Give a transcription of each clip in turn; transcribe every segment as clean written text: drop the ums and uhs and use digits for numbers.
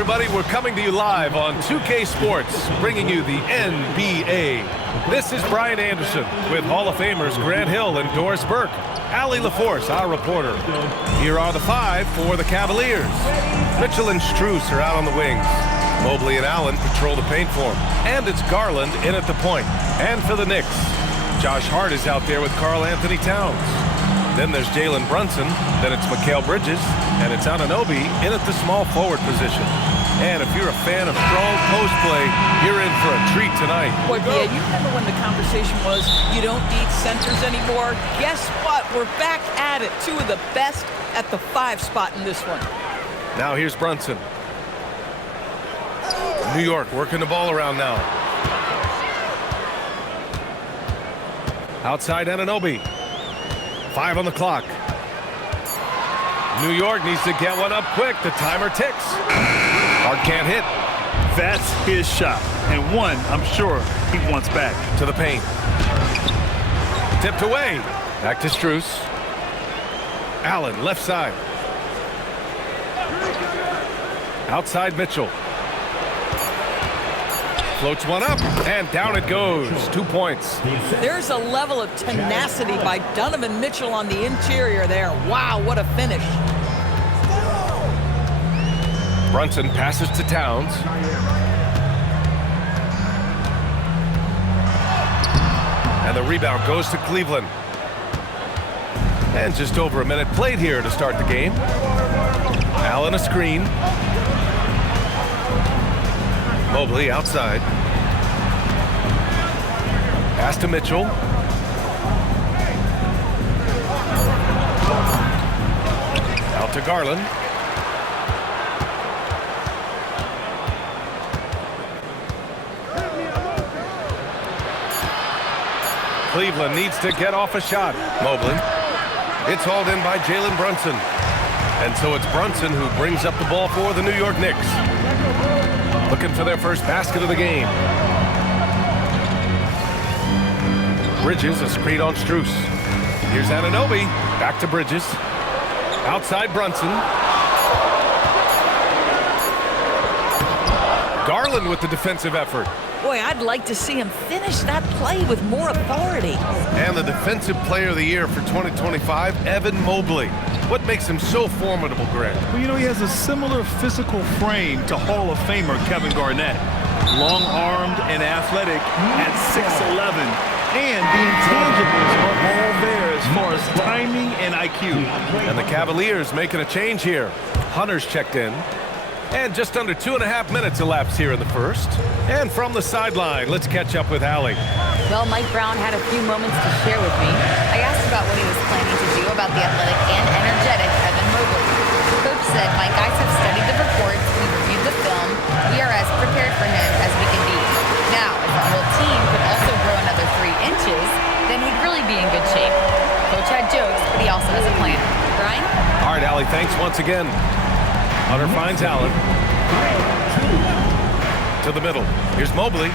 everybody. We're coming to you live on 2K Sports, bringing you the NBA. This is Brian Anderson with Hall of Famers Grant Hill and Doris Burke. Allie LaForce, our reporter. Here are the five for the Cavaliers. Mitchell and Strus are out on the wings. Mobley and Allen patrol the paint for him. And it's Garland in at the point. And for the Knicks, Josh Hart is out there with Karl Anthony Towns. Then there's Jalen Brunson, then it's Mikal Bridges, and it's Anunoby in at the small forward position. And if you're a fan of strong post play, you're in for a treat tonight. Boy, yeah, you remember when the conversation was, you don't need centers anymore? Guess what? We're back at it. Two of the best at the 5 spot in this one. Now here's Brunson. New York working the ball around now. Outside Anunoby. 5 on the clock. New York needs to get one up quick. The timer ticks. Hart can't hit. That's his shot, and one I'm sure he wants back. To the paint. Tipped away. Back to Strus. Allen, left side. Outside Mitchell. Floats one up, and down it goes. 2 points. There's a level of tenacity by Donovan Mitchell on the interior there. Wow, what a finish. Brunson passes to Towns. And the rebound goes to Cleveland. And just over a minute played here to start the game. Allen a screen. Mobley outside. Pass to Mitchell. Out to Garland. Cleveland needs to get off a shot. Mobley. It's hauled in by Jalen Brunson. And so it's Brunson who brings up the ball for the New York Knicks. Looking for their first basket of the game. Bridges, a screen on Strus. Here's Anunoby. Back to Bridges. Outside Brunson. Garland with the defensive effort. Boy, I'd like to see him finish that play with more authority. And the Defensive Player of the Year for 2025, Evan Mobley. What makes him so formidable, Grant? Well, you know, he has a similar physical frame to Hall of Famer Kevin Garnett. Long-armed and athletic at 6'11". And the intangibles are all there as far as timing and IQ. And the Cavaliers making a change here. Hunter's checked in. And just under 2.5 minutes elapsed here in the first. And from the sideline, let's catch up with Allie. Well, Mike Brown had a few moments to share with me. I asked about what he was planning to do about the athletic and energetic Evan Mobley. The coach said, "My guys have studied the reports, we reviewed the film, we are as prepared for him as we can be. Now, if our whole team could also grow another 3 inches, then we'd really be in good shape." Coach had jokes, but he also has a plan. Brian? All right, Allie, thanks once again. Hunter finds Allen. To the middle. Here's Mobley.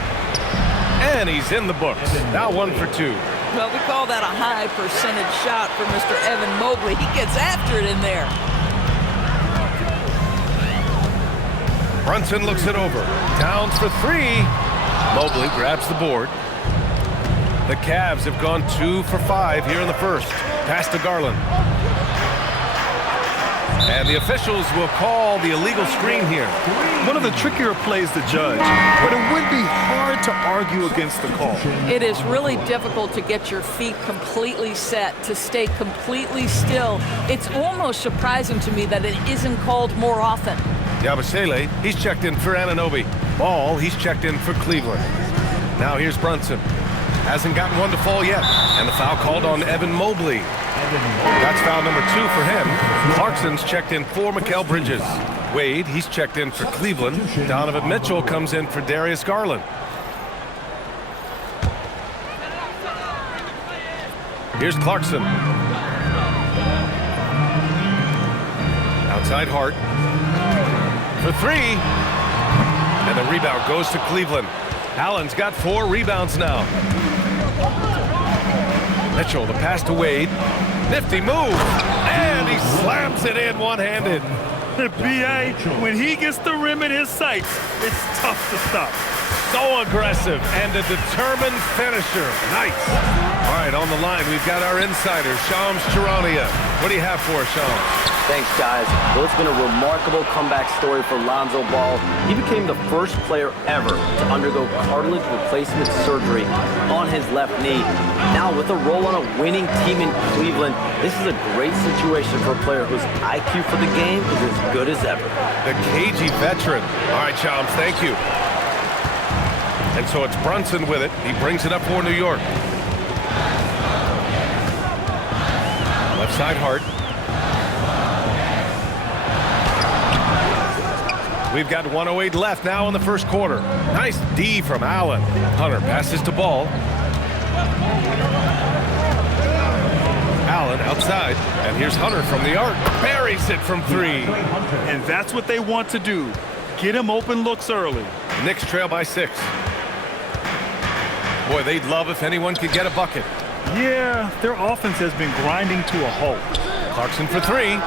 And he's in the books. Now 1 for 2. Well, we call that a high percentage shot for Mr. Evan Mobley. He gets after it in there. Brunson looks it over. Towns for 3. Mobley grabs the board. The Cavs have gone 2 for 5 here in the first. Pass to Garland. And the officials will call the illegal screen here. One of the trickier plays to judge, but it would be hard to argue against the call. It is really difficult to get your feet completely set, to stay completely still. It's almost surprising to me that it isn't called more often. Yabusele, he's checked in for Anunoby. Ball, he's checked in for Cleveland. Now here's Brunson. Hasn't gotten one to fall yet. And the foul called on Evan Mobley. That's foul number 2 for him. Clarkson's checked in for Mikal Bridges. Wade, he's checked in for Cleveland. Donovan Mitchell comes in for Darius Garland. Here's Clarkson. Outside Hart. For 3. And the rebound goes to Cleveland. Allen's got 4 rebounds now. Mitchell, the pass to Wade. Nifty move. And he slams it in one-handed. B.A., when he gets the rim in his sights, it's tough to stop. So aggressive and a determined finisher. Nice. All right, on the line, we've got our insider, Shams Charania. What do you have for us, Shams? Thanks, guys. Well, it's been a remarkable comeback story for Lonzo Ball. He became the first player ever to undergo cartilage replacement surgery on his left knee. Now, with a role on a winning team in Cleveland, this is a great situation for a player whose IQ for the game is as good as ever. The cagey veteran. All right, Shams, thank you. And so it's Brunson with it. He brings it up for New York. Left side, Hart. We've got 1:08 left now in the first quarter. Nice D from Allen. Hunter passes to Ball. Allen outside. And here's Hunter from the arc. Buries it from three. And that's what they want to do. Get him open looks early. Knicks trail by 6. Boy, they'd love if anyone could get a bucket. Yeah, their offense has been grinding to a halt. Clarkson for 3.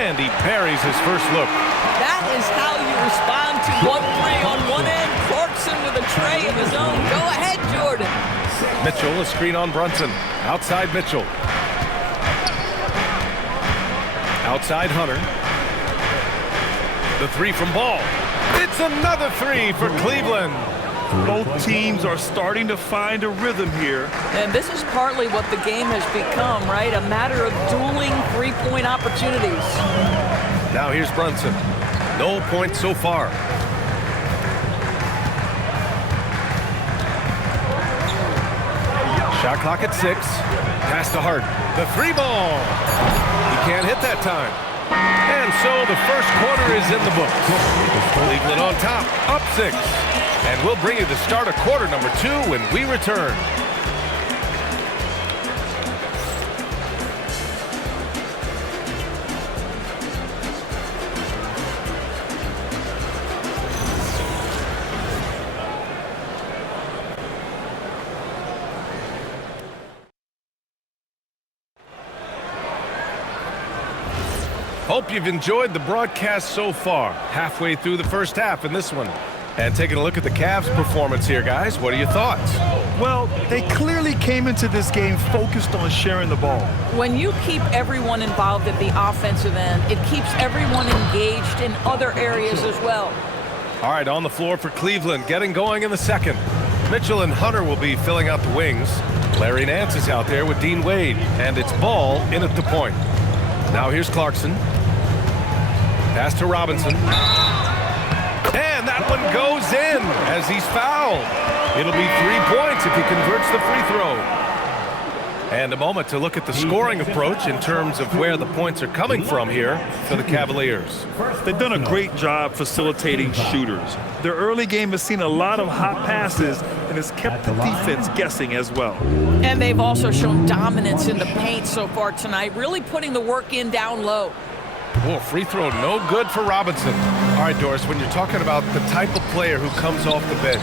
And he buries his first look. That is how you respond to 1-3 on one end. Clarkson with a tray of his own. Go ahead, Jordan. Mitchell, a screen on Brunson. Outside Mitchell. Outside Hunter. The 3 from Ball. It's another 3 for Cleveland. Both teams are starting to find a rhythm here. And this is partly what the game has become, right? A matter of dueling three-point opportunities. Now here's Brunson. No points so far. Shot clock at 6. Pass to Hart. The 3 ball. He can't hit that time. And so the first quarter is in the books. Cleveland on top, up 6. And we'll bring you the start of quarter number 2 when we return. Hope you've enjoyed the broadcast so far. Halfway through the first half in this one. And taking a look at the Cavs' performance here, guys. What are your thoughts? Well, they clearly came into this game focused on sharing the ball. When you keep everyone involved at the offensive end, it keeps everyone engaged in other areas as well. All right, on the floor for Cleveland, getting going in the second. Mitchell and Hunter will be filling out the wings. Larry Nance is out there with Dean Wade, and it's Ball in at the point. Now here's Clarkson. Pass to Robinson. And that one goes in as he's fouled. It'll be 3 points if he converts the free throw. And a moment to look at the scoring approach in terms of where the points are coming from here for the Cavaliers. They've done a great job facilitating shooters. Their early game has seen a lot of hot passes and has kept the defense guessing as well. And they've also shown dominance in the paint so far tonight, really putting the work in down low. Oh, free throw no good for Robinson. All right, Doris, when you're talking about the type of player who comes off the bench,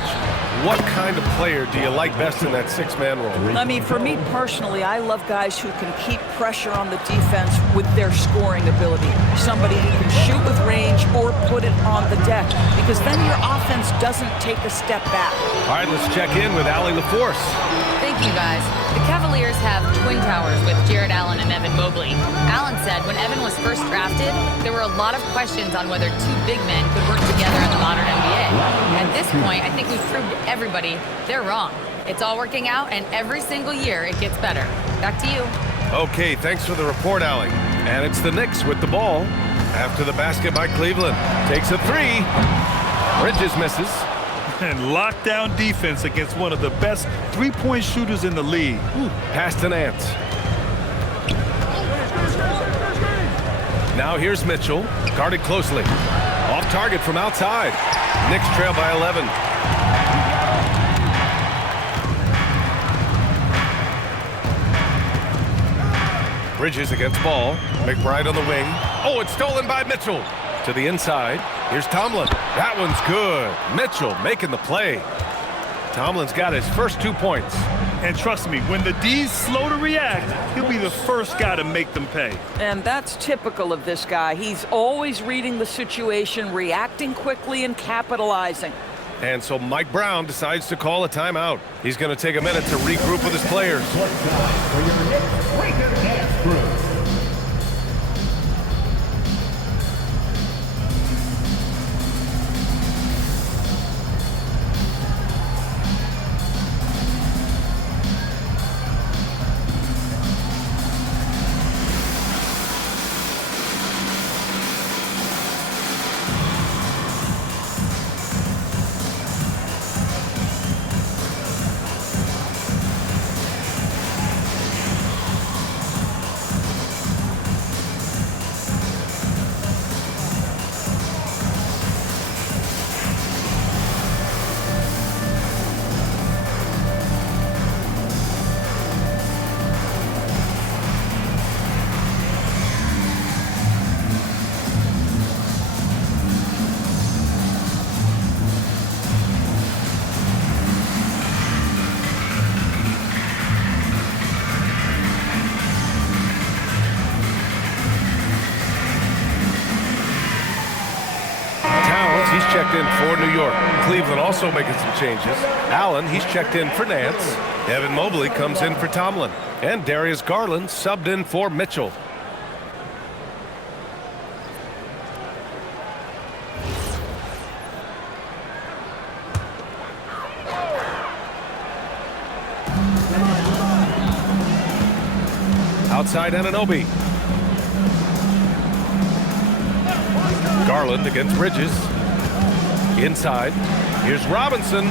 what kind of player do you like best in that six-man role? I mean, for me personally, I love guys who can keep pressure on the defense with their scoring ability. Somebody who can shoot with range or put it on the deck, because then your offense doesn't take a step back. All right, let's check in with Allie LaForce. Thank you, guys. The Cavaliers have twin towers with Jared Allen and Evan Mobley. Allen said when Evan was first drafted, there were a lot of questions on whether two big men could work together in the modern NBA. At this point, I think we've proved to everybody they're wrong. It's all working out, and every single year it gets better. Back to you. Okay, thanks for the report, Allie. And it's the Knicks with the ball. After the basket by Cleveland. Takes a three. Bridges misses. And lockdown defense against one of the best three-point shooters in the league. Pass to Nance. Now here's Mitchell, guarded closely. Off target from outside. Knicks trail by 11. Bridges against Ball. McBride on the wing. Oh, it's stolen by Mitchell. To the inside. Here's Tomlin. That one's good. Mitchell making the play. Tomlin's got his first 2 points. And trust me, when the D's slow to react, he'll be the first guy to make them pay. And that's typical of this guy. He's always reading the situation, reacting quickly, and capitalizing. And so Mike Brown decides to call a timeout. He's going to take a minute to regroup with his players. He's checked in for New York. Cleveland also making some changes. Allen, he's checked in for Nance. Evan Mobley comes in for Tomlin. And Darius Garland subbed in for Mitchell. Outside Anunoby. Garland against Bridges. Inside. Here's Robinson.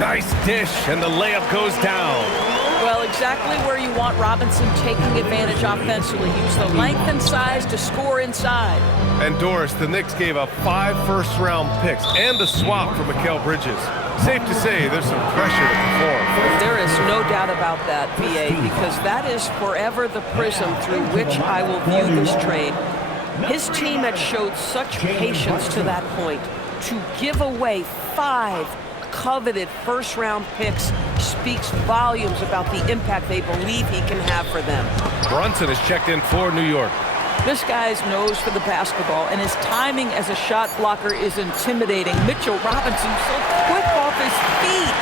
Nice dish, and the layup goes down. Well, exactly where you want Robinson taking advantage offensively. Use the length and size to score inside. And Doris, the Knicks gave up 5 first-round picks and a swap for Mikal Bridges. Safe to say there's some pressure to perform. There is no doubt about that, VA, because that is forever the prism through which I will view this trade. His team had showed such patience to that point. To give away 5 coveted first-round picks speaks volumes about the impact they believe he can have for them. Brunson is checked in for New York. This guy's nose for the basketball, and his timing as a shot blocker is intimidating. Mitchell Robinson so quick off his feet.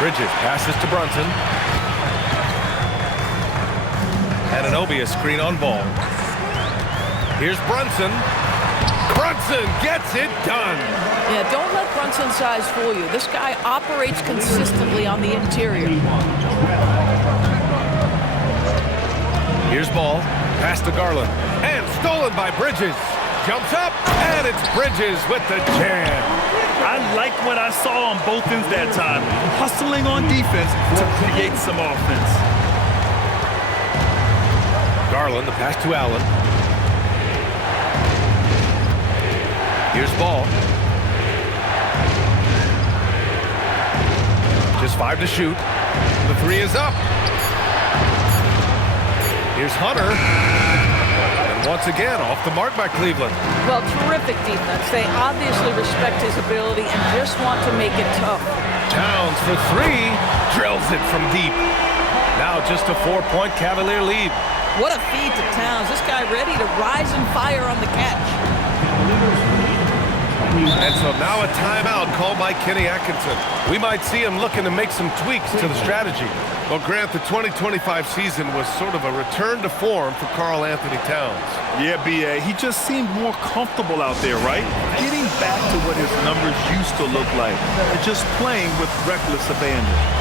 Bridges passes to Brunson. Anunoby a screen on ball. Here's Brunson. Brunson gets it done. Yeah, don't let Brunson's size fool you. This guy operates consistently on the interior. Here's ball. Pass to Garland. And stolen by Bridges. Jumps up, and it's Bridges with the jam. I like what I saw on both ends that time. Hustling on defense to create some offense. Garland, the pass to Allen. Here's ball. Just 5 to shoot. The 3 is up. Here's Hunter. And once again, off the mark by Cleveland. Well, terrific defense. They obviously respect his ability and just want to make it tough. Towns for 3. Drills it from deep. Now just a 4-point Cavalier lead. What a feed to Towns. This guy ready to rise and fire on the catch. And so now a timeout called by Kenny Atkinson. We might see him looking to make some tweaks to the strategy. Well, Grant, the 2025 season was sort of a return to form for Karl Anthony Towns. Yeah, B.A., he just seemed more comfortable out there, right? Getting back to what his numbers used to look like. And just playing with reckless abandon.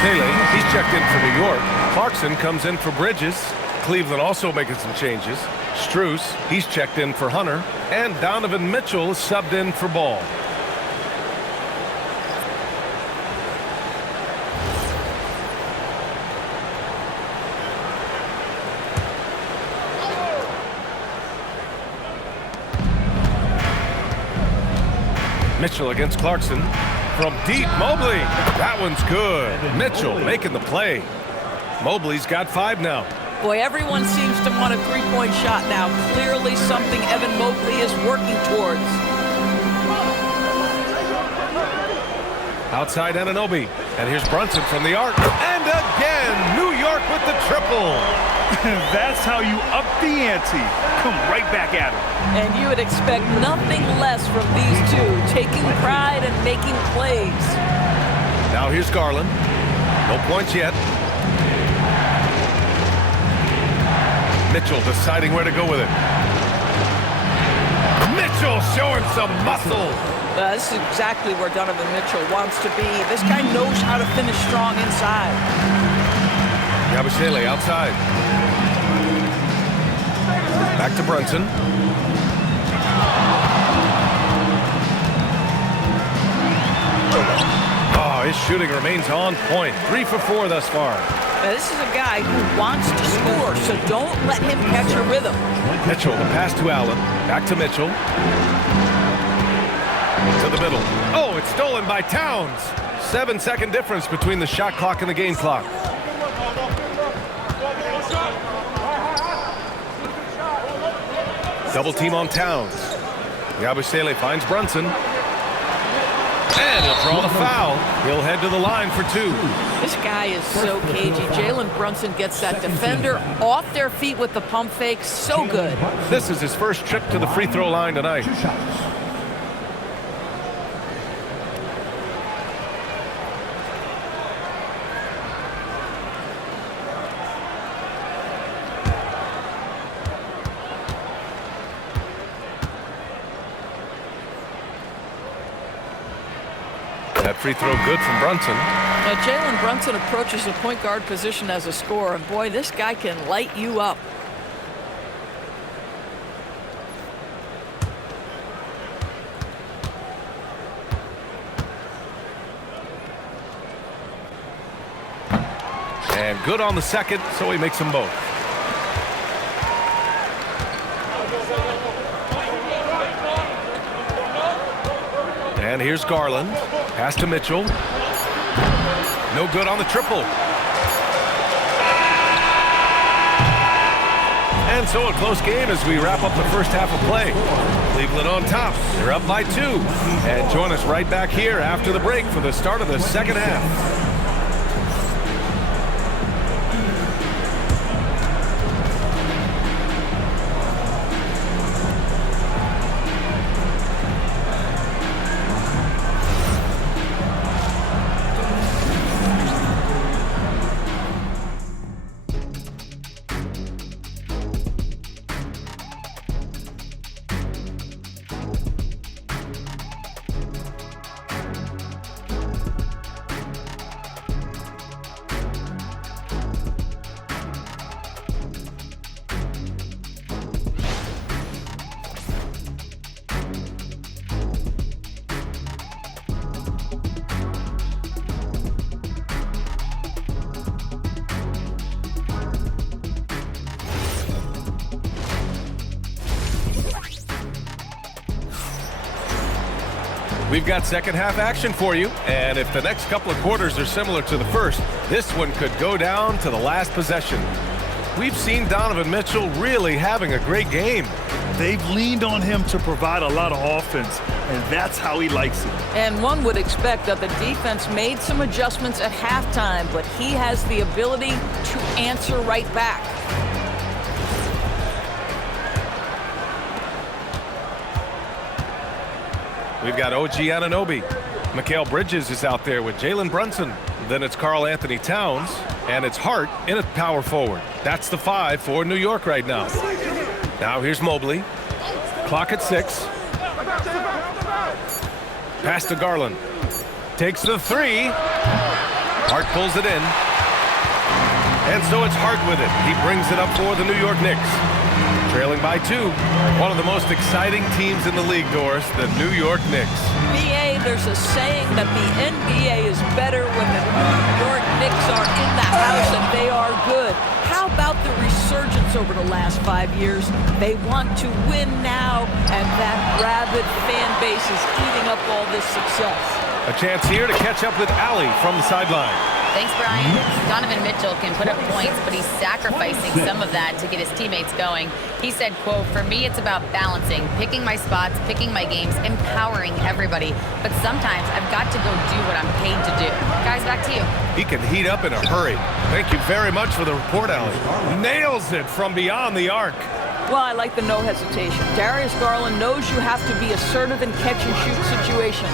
Yabusele, he's checked in for New York. Clarkson comes in for Bridges. Cleveland also making some changes. Strus, he's checked in for Hunter. And Donovan Mitchell is subbed in for Ball. Mitchell against Clarkson. From deep, Mobley. That one's good. Mitchell making the play. Mobley's got 5 now. Boy, everyone seems to want a three-point shot now. Clearly something Evan Mobley is working towards. Outside Anunoby. And here's Brunson from the arc. And again, New York with the triple. That's how you up the ante. Come right back at him. And you would expect nothing less from these two, taking pride and making plays. Now here's Garland. No points yet. Mitchell deciding where to go with it. Mitchell showing some muscle. This is exactly where Donovan Mitchell wants to be. This guy knows how to finish strong inside. Yabusele outside. Back to Brunson. Oh, his shooting remains on point. 3 for 4 thus far. Now, this is a guy who wants to score, so don't let him catch a rhythm. Mitchell, the pass to Allen. Back to Mitchell. To the middle. Oh, it's stolen by Towns. 7-second difference between the shot clock and the game clock. Double team on Towns. Yabusele finds Brunson. And he'll draw the foul. He'll head to the line for 2. This guy is so cagey. Jalen Brunson gets that defender off their feet with the pump fake. So good. This is his first trip to the free throw line tonight. That free throw good from Brunson. Now, Jalen Brunson approaches the point guard position as a scorer, and boy, this guy can light you up. And good on the second, so he makes them both. And here's Garland. Pass to Mitchell. No good on the triple. And so a close game as we wrap up the first half of play. Cleveland on top. They're up by 2. And join us right back here after the break for the start of the second half. We've got second half action for you, and if the next couple of quarters are similar to the first, this one could go down to the last possession. We've seen Donovan Mitchell really having a great game. They've leaned on him to provide a lot of offense, and that's how he likes it. And one would expect that the defense made some adjustments at halftime, but he has the ability to answer right back. We've got OG Anunoby. Mikal Bridges is out there with Jalen Brunson. Then it's Karl Anthony Towns, and it's Hart in at power forward. That's the 5 for New York right now. Now here's Mobley. Clock at 6. Pass to Garland. Takes the 3. Hart pulls it in. And so it's Hart with it. He brings it up for the New York Knicks. Trailing by 2. One of the most exciting teams in the league, Doris, the New York Knicks. BA, there's a saying that the NBA is better when the New York Knicks are in the house and they are good. How about the resurgence over the last 5 years? They want to win now, and that rabid fan base is eating up all this success. A chance here to catch up with Allie from the sideline. Thanks, Brian. Donovan Mitchell can put up points, but he's sacrificing some of that to get his teammates going. He said, quote, "For me, it's about balancing, picking my spots, picking my games, empowering everybody. But sometimes I've got to go do what I'm paid to do." Guys, back to you. He can heat up in a hurry. Thank you very much for the report, Allie. Nails it from beyond the arc. Well, I like the no hesitation. Darius Garland knows you have to be assertive in catch-and-shoot situations.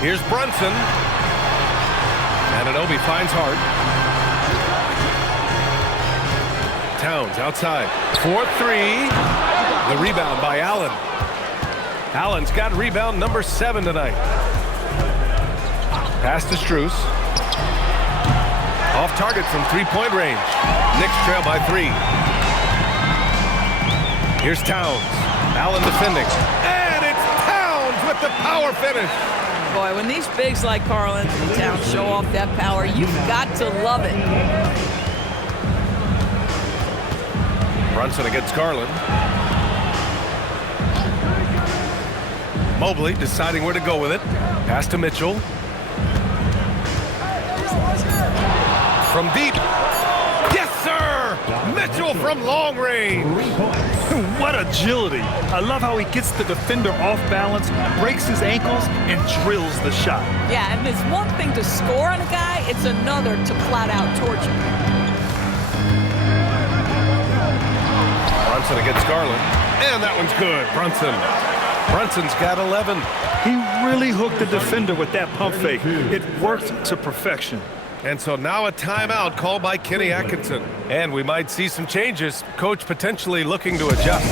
Here's Brunson. Anunoby finds Hart. Towns outside. 4-3. The rebound by Allen. Allen's got rebound number 7 tonight. Pass to Strus. Off target from three-point range. Knicks trail by 3. Here's Towns. Allen defending. And it's Towns with the power finish. Boy, when these bigs like Karl Anthony Towns show off that power, you've got to love it. Brunson against Garland. Mobley deciding where to go with it. Pass to Mitchell. From deep. Yes, sir! Mitchell from long range. What agility. I love how he gets the defender off balance, breaks his ankles, and drills the shot. Yeah, and it's one thing to score on a guy, it's another to flat out torch him. Brunson against Garland. And that one's good. Brunson's got 11. He really hooked the defender with that pump fake. It worked to perfection. And so now a timeout called by Kenny Atkinson. And we might see some changes. Coach potentially looking to adjust.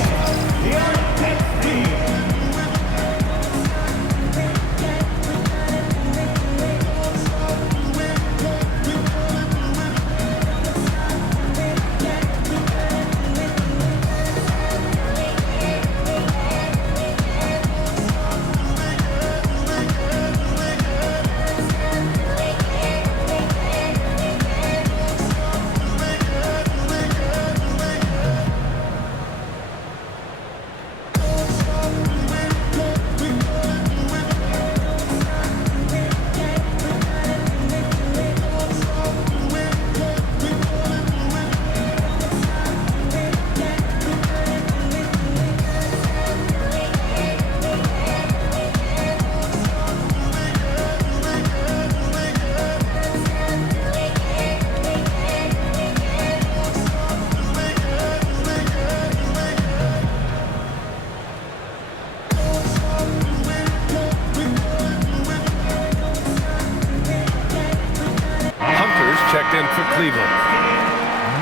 Checked in for Cleveland.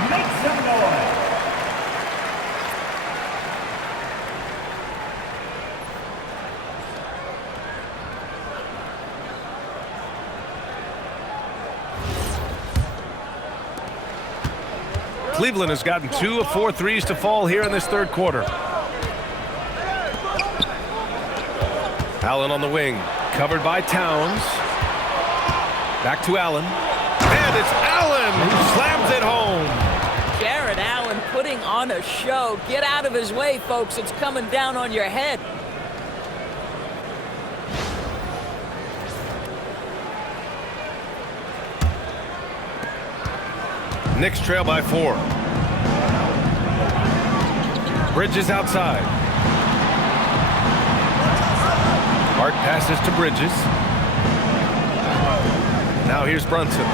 Make some noise. Cleveland has gotten 2 of 4 threes to fall here in this third quarter. Allen on the wing, covered by Towns. Back to Allen. And it's Allen who slams it home. Jared Allen putting on a show. Get out of his way, folks. It's coming down on your head. Knicks trail by 4. Bridges outside. Hart passes to Bridges. Now here's Brunson.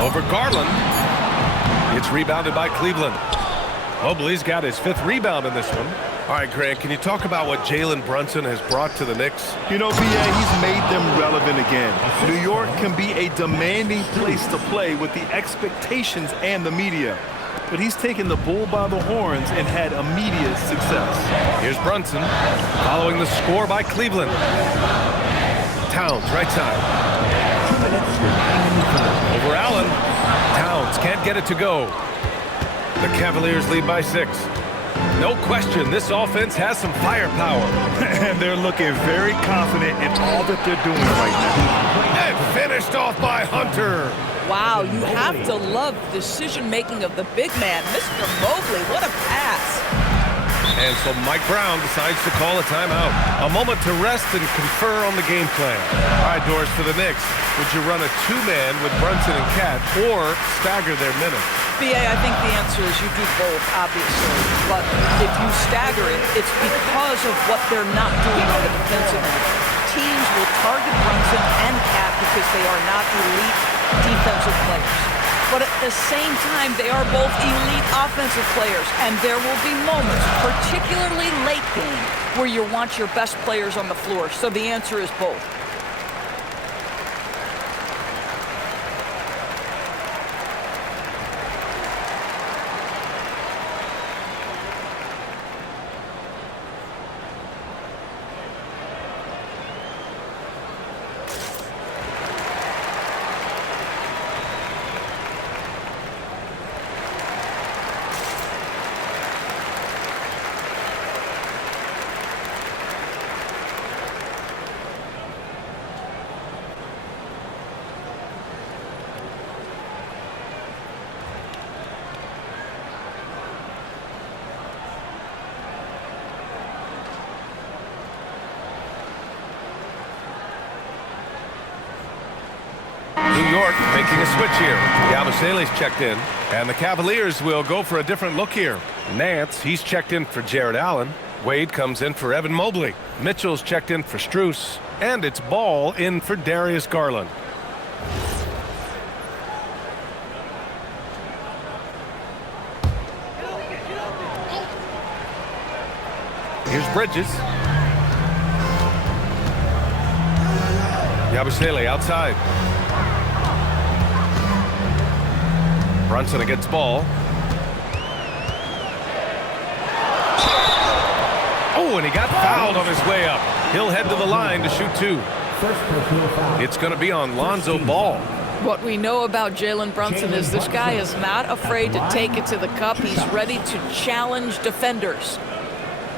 Over Garland. It's rebounded by Cleveland. Mobley's got his 5th rebound in this one. All right, Grant, can you talk about what Jalen Brunson has brought to the Knicks? You know, B.A., he's made them relevant again. New York can be a demanding place to play with the expectations and the media. But he's taken the bull by the horns and had immediate success. Here's Brunson, following the score by Cleveland. Towns, right side. Over Allen. Towns can't get it to go. The Cavaliers lead by 6. No question, this offense has some firepower. And they're looking very confident in all that they're doing right now. And finished off by Hunter. Wow, you have to love the decision-making of the big man. Mr. Mobley, what a pass. And so Mike Brown decides to call a timeout. A moment to rest and confer on the game plan. All right, Doris, for the Knicks, would you run a two-man with Brunson and Cat or stagger their minutes? BA, I think the answer is you do both, obviously. But if you stagger it, it's because of what they're not doing on the defensive end. Teams will target Brunson and Cat because they are not elite defensive players. But at the same time, they are both elite offensive players, and there will be moments, particularly late game, where you want your best players on the floor. So the answer is both. New York making a switch here. Yabusele's checked in, and the Cavaliers will go for a different look here. Nance, he's checked in for Jared Allen. Wade comes in for Evan Mobley. Mitchell's checked in for Strus, and it's Ball in for Darius Garland. Here's Bridges. Yabusele outside. Brunson against Ball. Oh, and he got fouled on his way up. He'll head to the line to shoot 2. It's going to be on Lonzo Ball. What we know about Jalen Brunson is this guy is not afraid to take it to the cup. He's ready to challenge defenders.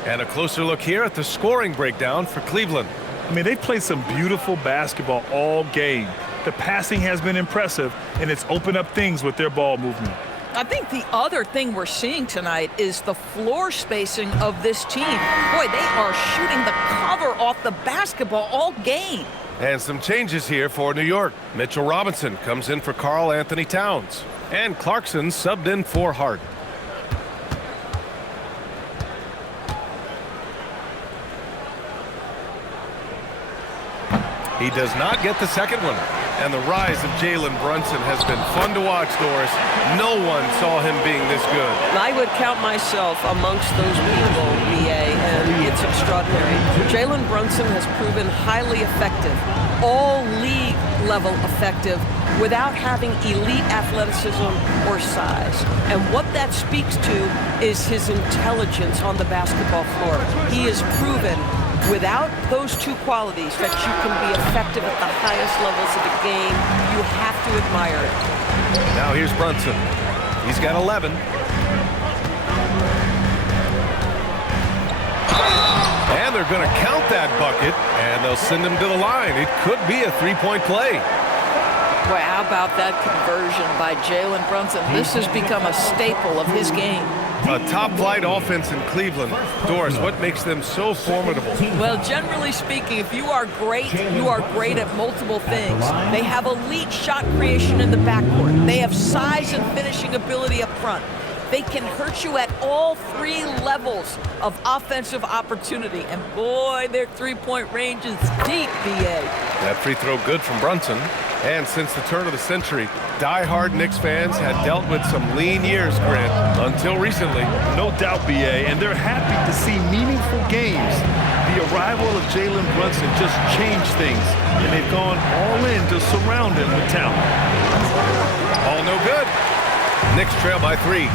And a closer look here at the scoring breakdown for Cleveland. I mean, they've played some beautiful basketball all game. The passing has been impressive, and it's opened up things with their ball movement. I think the other thing we're seeing tonight is the floor spacing of this team. Boy, they are shooting the cover off the basketball all game. And some changes here for New York. Mitchell Robinson comes in for Karl Anthony Towns. And Clarkson subbed in for Hart. He does not get the second one. And the rise of Jalen Brunson has been fun to watch, Doris. No one saw him being this good. I would count myself amongst those people, BA, and it's extraordinary. Jalen Brunson has proven highly effective, all league level effective, without having elite athleticism or size. And what that speaks to is his intelligence on the basketball floor. He has proven without those two qualities that you can be effective at the highest levels of the game. You have to admire it. Now here's Brunson. He's got 11. And they're going to count that bucket, and they'll send him to the line. It could be a three-point play. Boy, how about that conversion by Jalen Brunson? This has become a staple of his game. A top-flight offense in Cleveland. Doris, what makes them so formidable? Well, generally speaking, if you are great at multiple things. They have elite shot creation in the backcourt. They have size and finishing ability up front. They can hurt you at all 3 levels of offensive opportunity. And boy, their three-point range is deep, BA. That free throw good from Brunson. And since the turn of the century, die-hard Knicks fans had dealt with some lean years, Grant, until recently. No doubt, BA, and they're happy to see meaningful games. The arrival of Jalen Brunson just changed things, and they've gone all in to surround him with talent. All no good. Knicks trail by 3.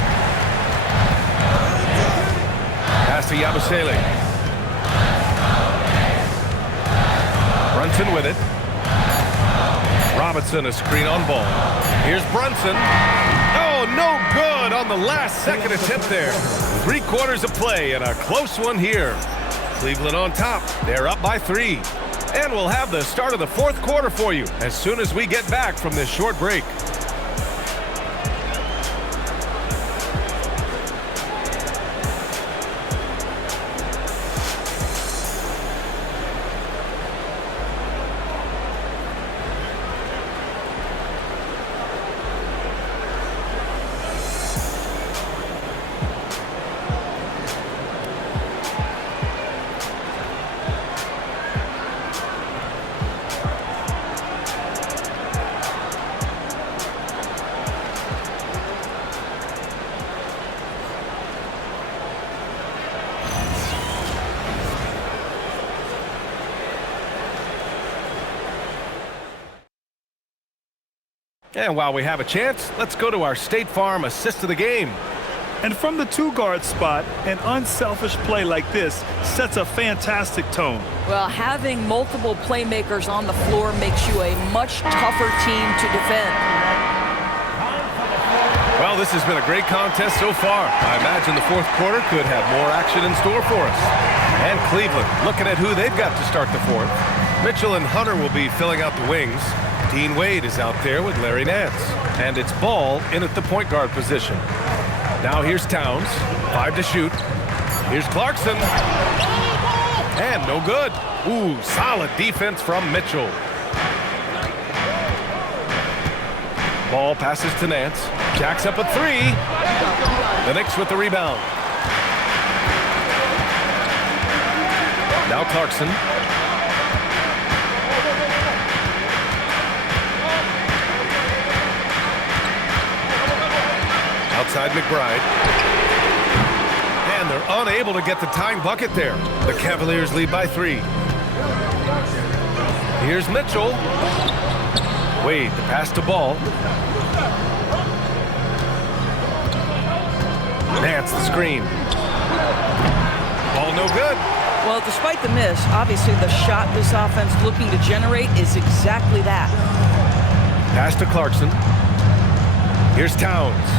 Pass to Yabusele. Brunson with it. Robinson, a screen on ball. Here's Brunson. Oh, no good on the last second attempt there. 3/4 of play and a close one here. Cleveland on top. They're up by 3. And we'll have the start of the 4th quarter for you as soon as we get back from this short break. And while we have a chance, let's go to our State Farm assist of the game. And from the 2-guard spot, an unselfish play like this sets a fantastic tone. Well, having multiple playmakers on the floor makes you a much tougher team to defend. Well, this has been a great contest so far. I imagine the 4th quarter could have more action in store for us. And Cleveland, looking at who they've got to start the 4th. Mitchell and Hunter will be filling out the wings. Dean Wade is out there with Larry Nance. And it's Ball in at the point guard position. Now here's Towns. 5 to shoot. Here's Clarkson. And no good. Ooh, solid defense from Mitchell. Ball passes to Nance. Jacks up a 3. The Knicks with the rebound. Now Clarkson. Outside McBride. And they're unable to get the tying bucket there. The Cavaliers lead by 3. Here's Mitchell. Wade, the pass to Ball. Nance, the screen. Ball no good. Well, despite the miss, obviously the shot this offense looking to generate is exactly that. Pass to Clarkson. Here's Towns.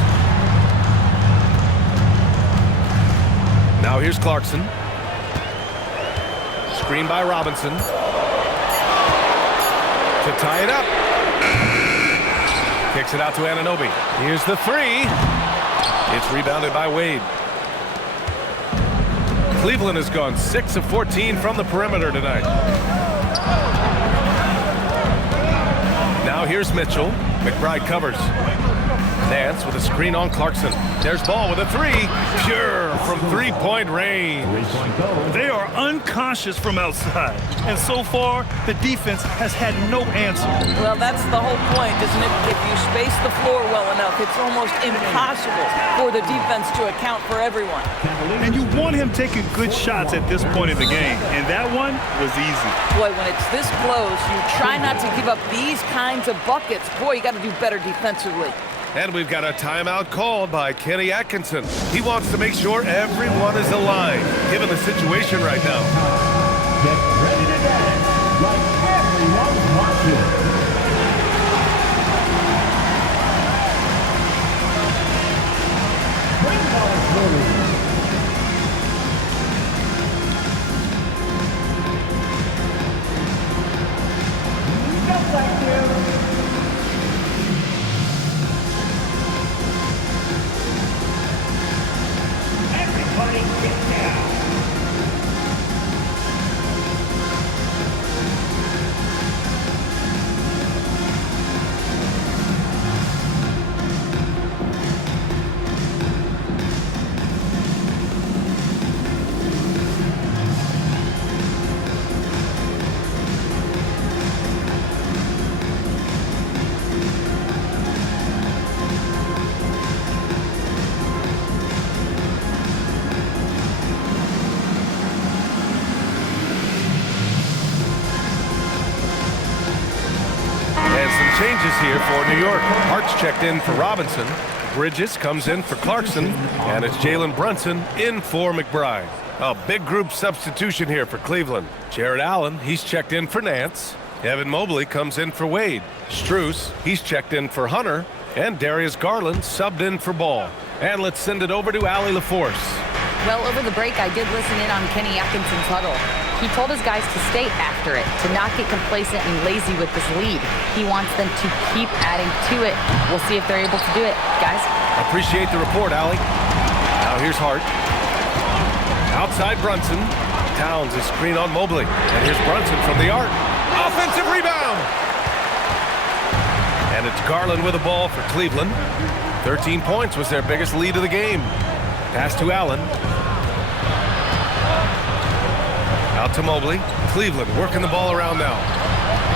Now here's Clarkson. Screen by Robinson. To tie it up. Kicks it out to Anunoby. Here's the 3. It's rebounded by Wade. Cleveland has gone 6 of 14 from the perimeter tonight. Now here's Mitchell. McBride covers. Nance with a screen on Clarkson. There's Ball with a 3. Pure from 3-point range. They are unconscious from outside. And so far, the defense has had no answer. Well, that's the whole point, isn't it? If you space the floor well enough, it's almost impossible for the defense to account for everyone. And you want him taking good shots at this point in the game. And that one was easy. Boy, when it's this close, you try not to give up these kinds of buckets. Boy, you got to do better defensively. And we've got a timeout called by Kenny Atkinson. He wants to make sure everyone is aligned, given the situation right now. Get ready to dance like everyone's watching. Bring those through. No, thank you. Everybody get down. Changes here for New York. Hart's checked in for Robinson. Bridges comes in for Clarkson. And it's Jalen Brunson in for McBride. A big group substitution here for Cleveland. Jared Allen, he's checked in for Nance. Evan Mobley comes in for Wade. Strus, he's checked in for Hunter. And Darius Garland subbed in for Ball. And let's send it over to Allie LaForce. Well, over the break, I did listen in on Kenny Atkinson's huddle. He told his guys to stay after it, to not get complacent and lazy with this lead. He wants them to keep adding to it. We'll see if they're able to do it, guys. Appreciate the report, Allie. Now here's Hart. Outside Brunson. Towns is screen on Mobley. And here's Brunson from the arc. Offensive rebound. And it's Garland with the ball for Cleveland. 13 points was their biggest lead of the game. Pass to Allen. Out to Mobley. Cleveland working the ball around now.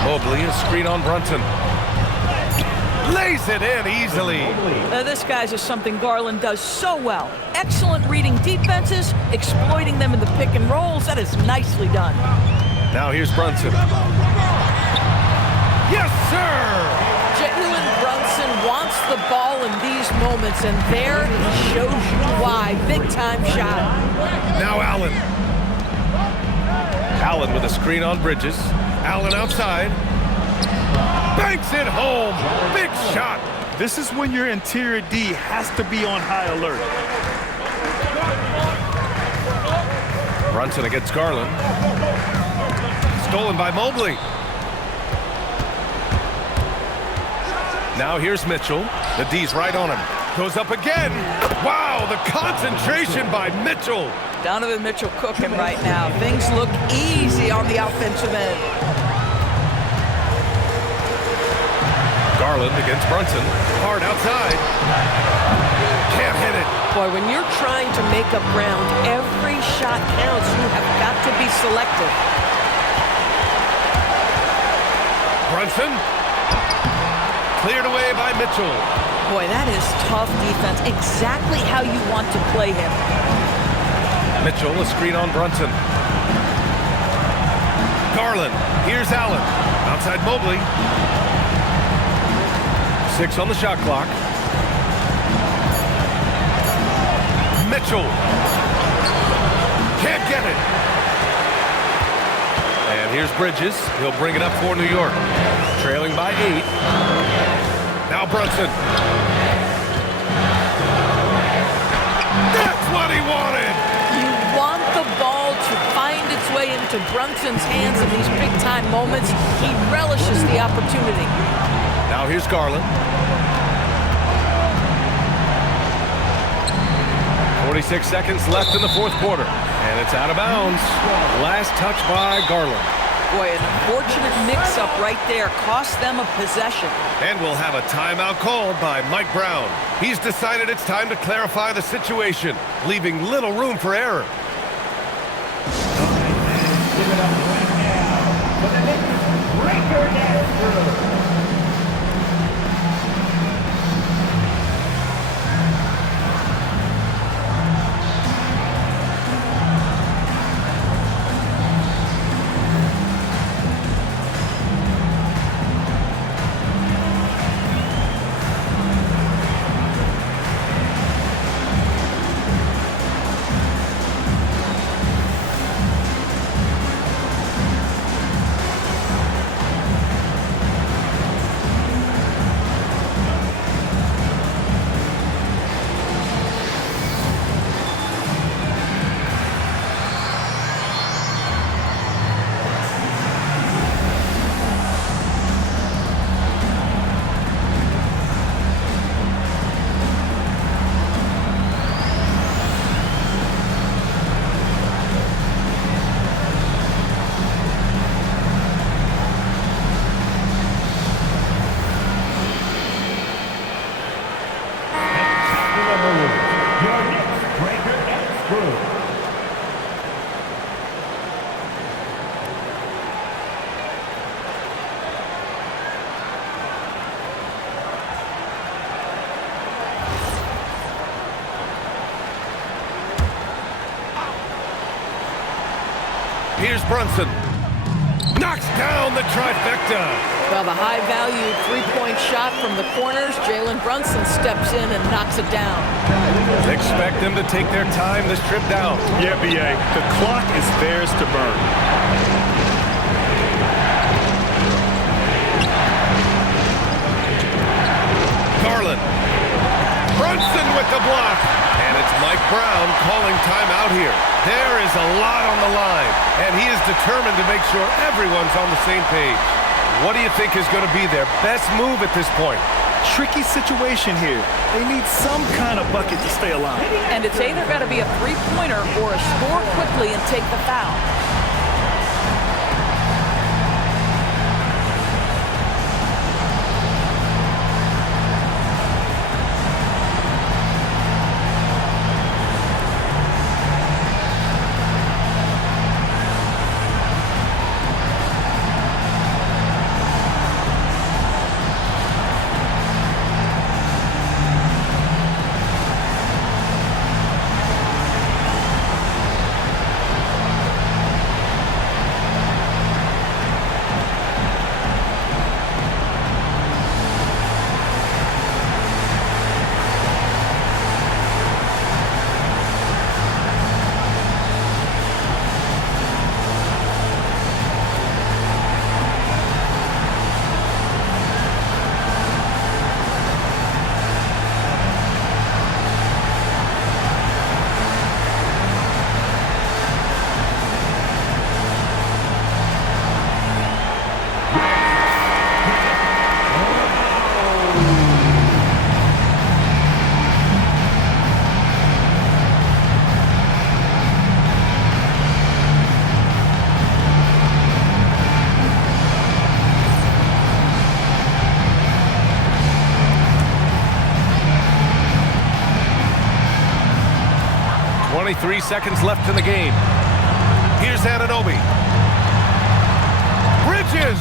Mobley is screen on Brunson. Lays it in easily. This, guys, is something Garland does so well. Excellent reading defenses, exploiting them in the pick and rolls. That is nicely done. Now here's Brunson. Yes, sir! Jalen Brunson wants the ball in these moments, and there he shows you why. Big-time shot. Now Allen. Allen with a screen on Bridges. Allen outside. Banks it home. Big shot. This is when your interior D has to be on high alert. Brunson against Garland. Stolen by Mobley. Now here's Mitchell. The D's right on him. Goes up again. Wow, the concentration by Mitchell. Donovan Mitchell cooking right now. Things look easy on the offensive end. Garland against Brunson. Hard outside. Can't hit it. Boy, when you're trying to make up ground, every shot counts. You have got to be selective. Brunson. Cleared away by Mitchell. Boy, that is tough defense. Exactly how you want to play him. Mitchell, a screen on Brunson. Garland. Here's Allen. Outside Mobley. 6 on the shot clock. Mitchell. Can't get it. And here's Bridges. He'll bring it up for New York. Trailing by 8. Now Brunson. That's what he wanted. You want the ball to find its way into Brunson's hands in these big-time moments. He relishes the opportunity. Now here's Garland. 46 seconds left in the fourth quarter. And it's out of bounds. Last touch by Garland. Boy, an unfortunate mix-up right there cost them a possession. And we'll have a timeout called by Mike Brown. He's decided it's time to clarify the situation, leaving little room for error. Give it up right now for the Knicks breaker dance crew. Here's Brunson. Knocks down the trifecta. Well, the high-value three-point shot from the corners, Jalen Brunson steps in and knocks it down. Expect them to take their time this trip down. Yeah, B.A., the clock is theirs to burn. Garland. Brunson with the block. And it's Mike Brown calling timeout here. There is a lot on the line, and he is determined to make sure everyone's on the same page. What do you think is going to be their best move at this point? Tricky situation here. They need some kind of bucket to stay alive. And it's either got to be a three-pointer or a score quickly and take the foul. Three seconds left in the game. Here's Anunoby. Bridges!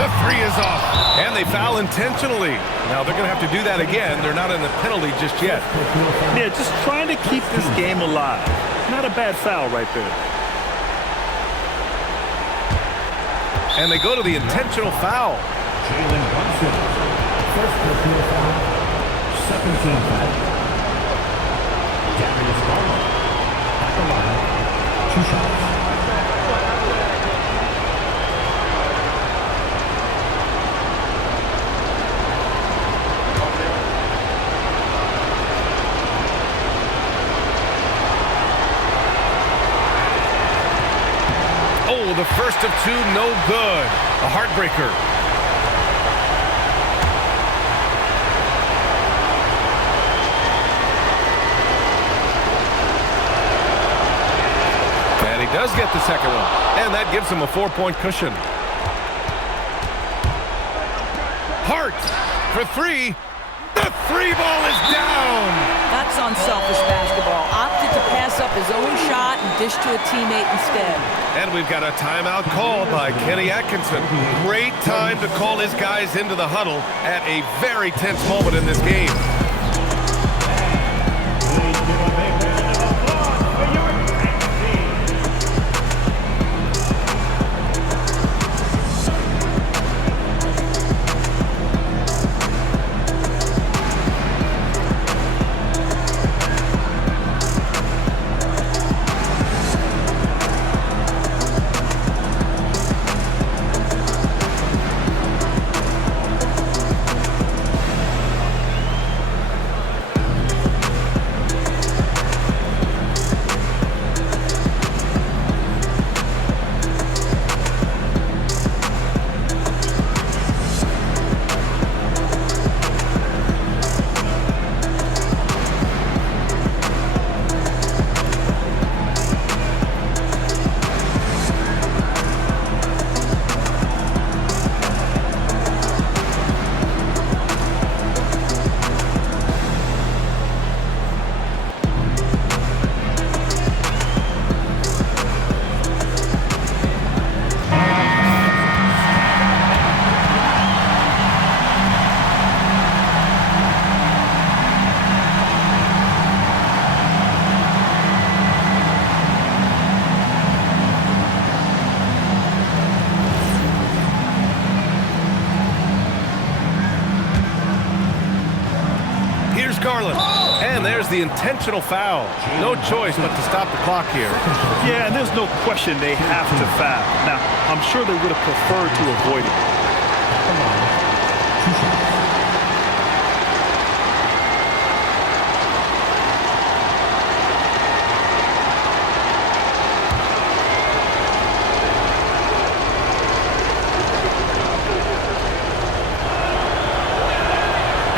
The three is off. And they foul intentionally. Now they're going to have to do that again. They're not in the penalty just yet. Yeah, just trying to keep this game alive. Not a bad foul right there. And they go to the intentional foul. Jalen Brunson. First personal foul. Second team foul. Darius Garland. At the line. 2 shots. Oh, the first of two, no good. A heartbreaker. And he does get the second one. And that gives him a 4-point cushion. Hart for three. The three ball is down. That's unselfish basketball. Opted to pass up his own shot and dish to a teammate instead. And we've got a timeout called by Kenny Atkinson. Great time to call his guys into the huddle at a very tense moment in this game. there's the intentional foul. No choice but to stop the clock here. Yeah, and there's no question they have to foul. Now, I'm sure they would have preferred to avoid it.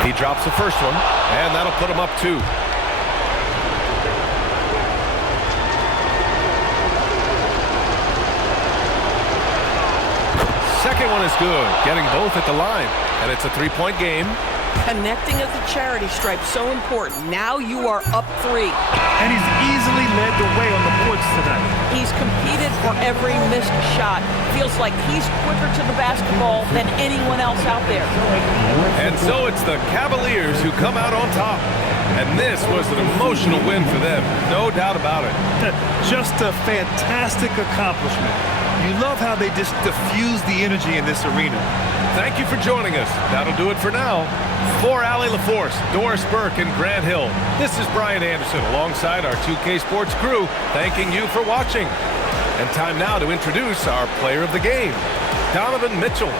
He drops the first one, and that'll put him up 2. Second one is good, getting both at the line, and it's a 3-point game. Connecting at the charity stripe, so important. Now you are up 3. And he's easily led the way on the boards tonight. He's competed for every missed shot. Feels like he's quicker to the basketball than anyone else out there. And so it's the Cavaliers who come out on top. And this was an emotional win for them, no doubt about it. Just a fantastic accomplishment. You love how they just diffuse the energy in this arena. Thank you for joining us. That'll do it for now. For Allie LaForce, Doris Burke, and Grant Hill, this is Brian Anderson alongside our 2K Sports crew, thanking you for watching. And time now to introduce our player of the game, Donovan Mitchell.